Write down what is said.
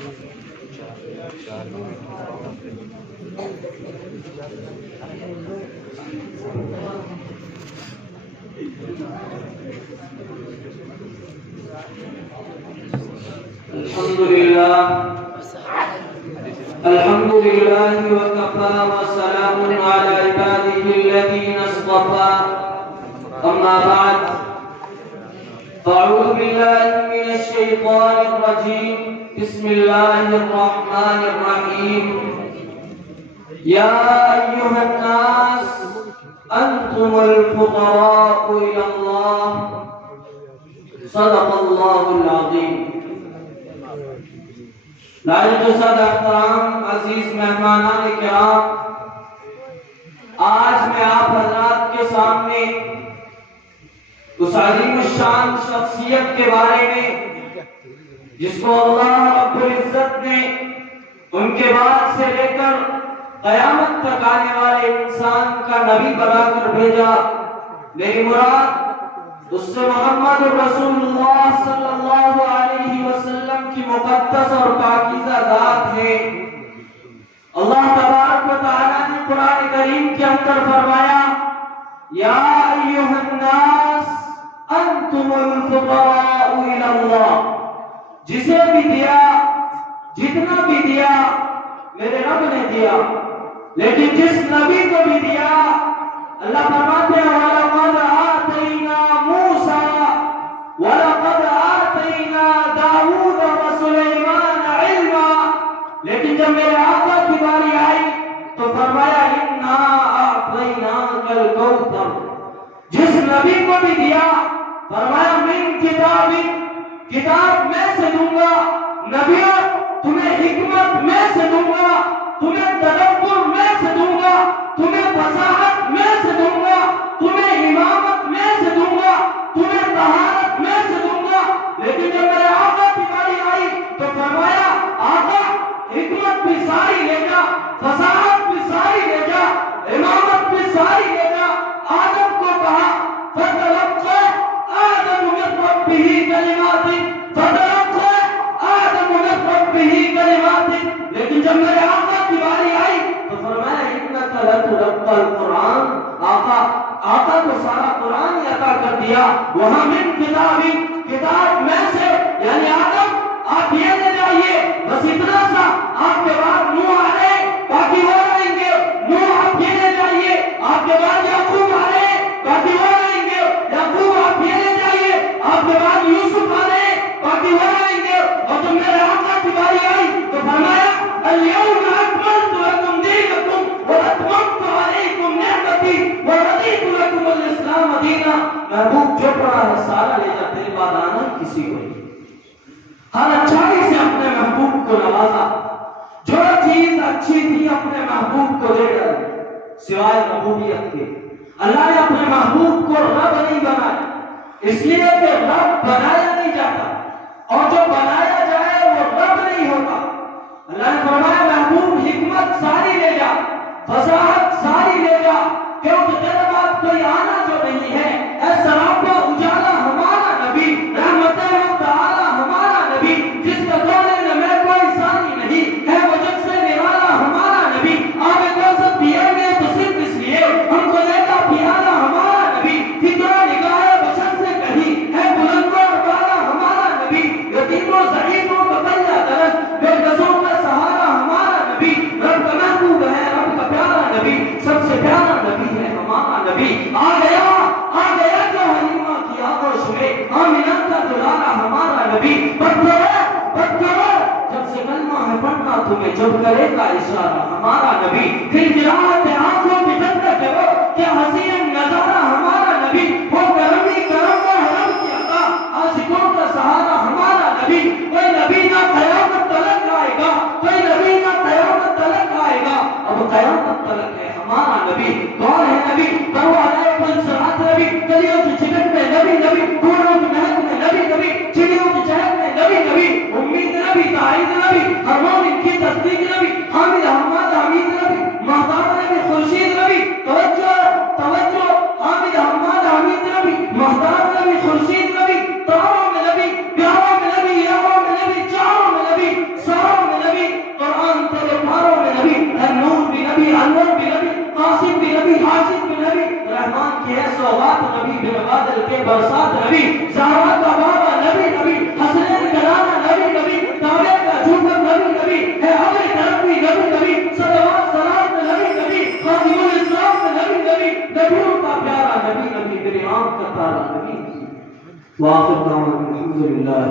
الحمد لله وكفى وسلام على عباده الذين اصطفى أما بعد أعوذ بالله من الشيطان الرجيم بسم الله الرحمن الرحيم يا أيها الناس أنتم الفقراء إلى الله صدق الله العظيم لائق صد احترام عزیز مہمانان کرام، آج میں آپ حضرات کے سامنے اس عظیم الشان شخصیت کے بارے میں جس کو اللہ رب العزت نے ان کے بعد سے لے کر قیامت تک آنے والے انسان کا نبی بنا کر بھیجا، میری مراد اس سے محمد رسول اللہ صلی اللہ علیہ وسلم کی مقدس اور پاکیزہ ذات ہے۔ اللہ تبارک و تعالی نے قرآن کریم کے اندر فرمایا یا ایھا الناس انتم الفقراء الی اللہ، جسے بھی دیا، جتنا بھی دیا میرے رب نے دیا، لیکن جس نبی کو بھی دیا اللہ فرماتے ہیں وَلَقَدْ آتَيْنَا مُوسَى وَلَقَدْ آتَيْنَا دَاوُودَ وَسُلَيْمَانَ عِلْمًا، لیکن جب میرے آقا کی باری آئی تو فرمایا اِنَّا أَعْطَيْنَاكَ الْكَوْثَرَ، جس نبی کو بھی دیا فرمایا من کتاب، کتاب میں سے دوں گا، نبیوں تمہیں حکمت میں سے دوں گا، تمہیں تدبر میں سے دوں گا، تمہیں فصاحت میں سے دوں گا، تمہیں امامت میں سے دوں گا، تمہیں طہارت میں سے دوں گا، لیکن جب میرے آقا کی باری آئی تو فرمایا آقا حکمت بھی ساری لے جا، فصاحت بھی ساری لے جا، امامت بھی ساری لے جا۔ آدم کو کہا فَتَلَقَّى آدَمُ مِن رَّبِّهِ كَلِمَاتٍ، فَتَلَقَّى آدَمُ مِن رَّبِّهِ كَلِمَاتٍ، لیکن جب میرے آقا کی باری آئی تو فرمایا اِنَّكَ لَتُلَقَّى الْقُرْآنَ، آقا کو سارا قرآن ہی عطا کر دیا، وہاں من کتاب، کتاب میں سے، یعنی آدم آپ یہ لے جائیے، بس اتنا سا، آپ کے بعد نوح آ رہے باقی وہ رہیں گے، نوح آپ یہ لے جائیے، آپ کے بعد یعقوب آ رہے باقی وہ رہیں گے، یعقوب آپ یہ لے جائیے، آپ کے بعد یوسف آ رہے باقی وہ رہیں گے، اور جب میرے آقا کی باری آئی تو فرمایا اليوم اکملت لکم دینکم واتممت علیکم نعمتی ورضیت لکم الاسلام دینا۔ محبوب جو پڑھا ہے سارا لے جا، تیرے بعد آنا کسی کو نہیں۔ ہر اچھائی سے اپنے محبوب کو نوازا، جو چیز اچھی تھی اپنے محبوب کو دے ڈالی، سوائے ربوبیت کے۔ اللہ نے اپنے محبوب کو رب نہیں بنایا، اس لیے کہ رب بنایا نہیں جاتا، اور جو بنایا جائے وہ رب نہیں ہوتا۔ اللہ نے فرمایا محبوب حکمت ساری لے جا، فصاحت ساری لے جا، کیونکہ تیرے بعد کوئی آنا جو نہیں ہے۔ اے سراپا اجالا ہمارا نبی، رحمت تعالی ہمارا نبی، جس کا دولے میں کوئی ثانی نہیں ہے، وہ جب سے نرالا ہمارا نبی، آب کوثر پیے گئے تو صرف اس لیے ہم کو لیتا پیالا ہمارا نبی، فکرہ نگاہ بشر سے کہیں ہے بلند اور بالا ہمارا نبی، یتیموں ضعیفوں کا بلہ درد، بے گزوں کا سہارا ہمارا نبی، رب کا محبوب ہے، رب کا پیارا نبی، سب سے پیارا نبی ہے ہمارا نبی۔ آ گیا جو حلیمہ کی آغوش میں، آمینہ کا دلارا ہمارا نبی۔ پتھرو جب سے کلمہ ہے پڑھنا تمہیں جب کرے گا اشارہ ہمارا نبی۔ پھر گراہت آنکھوں کی جنت ہے وہ، کیا حسین نظارہ ہمارا نبی، وہ کرمی کرم و حرم کی عطا، عاشقوں کا سہارا ہمارا نبی۔ کوئی نبی نہ قیامت تلک آئے گا، کوئی نبی نہ قیامت تلک آئے گا، اب قیامت تلک ہے ہمارا نبی۔ کون ہے نبی؟ پروانہ پنسرات نبی، گلیوں کی چٹک میں نبی نبی، پھولوں کی مہک میں نبی نبی، چڑیوں کی چہک میں نبی نبی، امید نبی، تائید نبی، ہر مومن کی تصدیق نبی، حامد حماد حمید نبی، مہتاب نبی، خورشید نبی، توجہ حامد حماد حمید نبی، مہتاب نبی، خورشید نبی، تاروں میں نبی، پیاروں میں نبی، یاروں میں نبی، چاروں میں نبی، ساروں نعت نبی، بادل کے برسات نبی، زہرا کا بابا نبی نبی، حسنین کا نانا نبی نبی، تابع کا جھوٹا نبی نبی، ہے عمر ترقی نبی نبی، صلوات سلام نبی نبی، خادم الاسلام نبی نبی، نبیوں کا پیارا نبی نبی، میری آنکھ کا تارا نبی نبی۔ وآخر دعوانا الحمدللہ۔